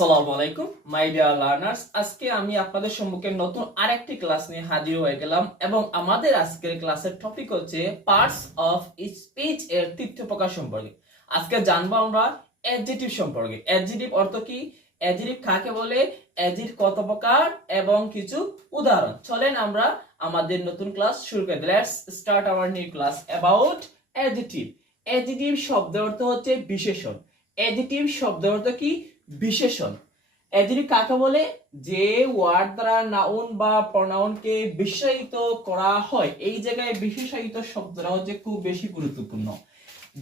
আসসালামু আলাইকুম my dear learners. আজকে আমি আপনাদের সম্মুখে নতুন আরেকটি ক্লাস নিয়ে হাজির হয়ে গেলাম এবং আমাদের আজকের ক্লাসের টপিক হচ্ছে পার্টস অফ স্পিচ এর তৃতীয় প্রকার সম্পর্কে। আজকে জানবো আমরা অ্যাডজেক্টিভ সম্পর্কে। অ্যাডজেক্টিভ অর্থ কি, অ্যাডজেক্টিভ কাকে বলে, অ্যাডজেক্টিভ কত প্রকার এবং কিছু উদাহরণ। চলেন আমরা আমাদের নতুন ক্লাস শুরু করি। Let's start our new class about adjective. Adjective শব্দের অর্থ হচ্ছে বিশেষণ। অ্যাডজেক্টিভ শব্দের অর্থ কি, বিশেষণ। অ্যাডজেক্টিভ কাকে বলে, যে ওয়ার্ড দ্বারা নাউন বা প্রনাউনকে বিশেষায়িত করা হয়। এই জায়গায় বিশেষায়িত শব্দটা হচ্ছে খুব বেশি গুরুত্বপূর্ণ।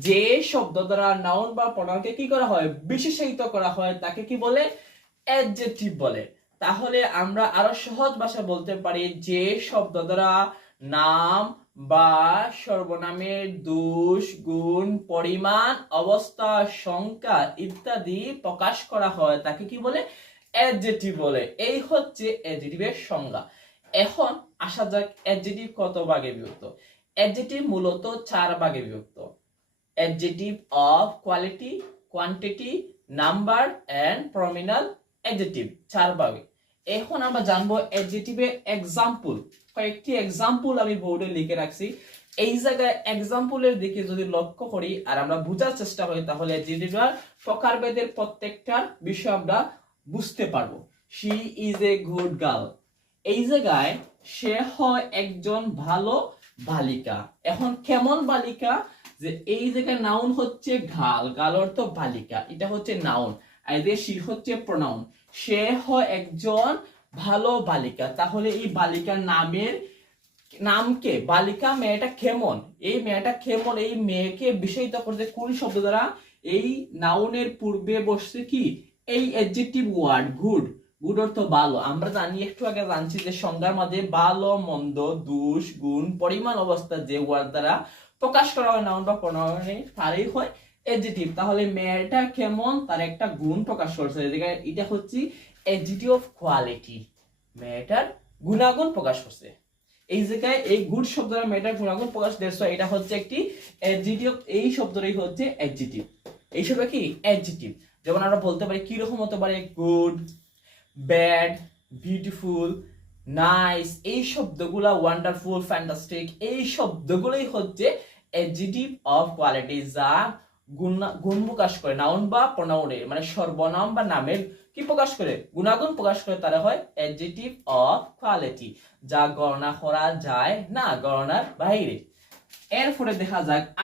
যে শব্দ দ্বারা নাউন বা প্রনাউনকে কি করা হয়, বিশেষায়িত করা হয়, তাকে কি বলে, অ্যাডজেক্টিভ বলে। তাহলে আমরা আরো সহজ ভাষা বলতে পারি, যে শব্দ দ্বারা নাম বা সর্বনামের দোষ, গুণ, পরিমাণ, অবস্থা, সংখ্যা ইত্যাদি প্রকাশ করা হয় তাকে কি বলে, অ্যাডজেক্টিভ বলে। এই হচ্ছে অ্যাডজেক্টিভের সংজ্ঞা। এখন আসা যাক অ্যাডজেক্টিভ কত ভাগে বিভক্ত। অ্যাডজেক্টিভ মূলত 4 ভাগে বিভক্ত। Adjective of quality, quantity, number and pronominal adjective 4 ভাগে। এখন আমরা জানবো অ্যাডজেক্টিভের এক্সাম্পল। কয়েকটি এক্সাম্পল আমি বোর্ডে লিখে রাখছি। এই জায়গায় এক্সাম্পলের দিকে যদি লক্ষ্য করি আর আমরা বোঝার চেষ্টা করি, তাহলে অ্যাডজেক্টিভের প্রকারভেদের প্রত্যেকটার বিষয় আমরা বুঝতে পারবো। She is a good girl. এই জায়গায় সে হয় একজন ভালো বালিকা। এখন কেমন বালিকা, যে এই জায়গায় নাউন হচ্ছে গার্ল, গার্ল অর্থ বালিকা, এটা হচ্ছে নাউন, আর এই শি হচ্ছে প্রনাউন। সে হয় একজন ভালো বালিকা। তাহলে এই বালিকার নামের নামকে, বালিকা মেয়েটা কেমন, এই মেয়েটা কেমন, এই মেয়েকে বিষয়িত করতে কোন শব্দ দ্বারা, এই নাউনের পূর্বে বসছে কি, এই অ্যাডজেক্টিভ ওয়ার্ড গুড। গুড অর্থ ভালো। আমরা জানি, একটু আগে জানছি যে সংজ্ঞার মধ্যে ভালো, মন্দ, দোষ, গুণ, পরিমাণ, অবস্থা যে ওয়ার্ড দ্বারা প্রকাশ করা হয় নাউন বা প্রনাউনে, তারই হয় অ্যাডজেক্টিভ। তাহলে মেয়েটা কেমন, তার একটা গুণ প্রকাশ করছে, এটা হচ্ছে অ্যাডজেক্টিভ অফ কোয়ালিটি, মেয়েটার গুণাগুণ প্রকাশ করছে। এই জায়গায় এই গুড শব্দটা মেয়েটার গুণাগুণ প্রকাশ দিয়েছে, এটা হচ্ছে একটি অ্যাডজেক্টিভ। এই শব্দটাই হচ্ছে অ্যাডজেক্টিভ। এই শব্দ কি, অ্যাডজেক্টিভ। যেমন আমরা বলতে পারি কি রকম হতে পারে, গুড, ব্যাড, বিউটিফুল, নাইস। এই শব্দগুলা, ওয়ান্ডারফুল, ফ্যান্টাস্টিক, এই শব্দগুলোই হচ্ছে অ্যাডজেক্টিভ অফ কোয়ালিটি, যা গুণ প্রকাশ করে নাউন বা প্রনাউনের, মানে সর্বনাম বা নামের কি প্রকাশ করে, গুণাগুণ প্রকাশ করে, তারা হয় অ্যাডজেক্টিভ অফ কোয়ালিটি, যা গণনা করা যায় না, গণনার বাইরে। এরপরে দেখা যাক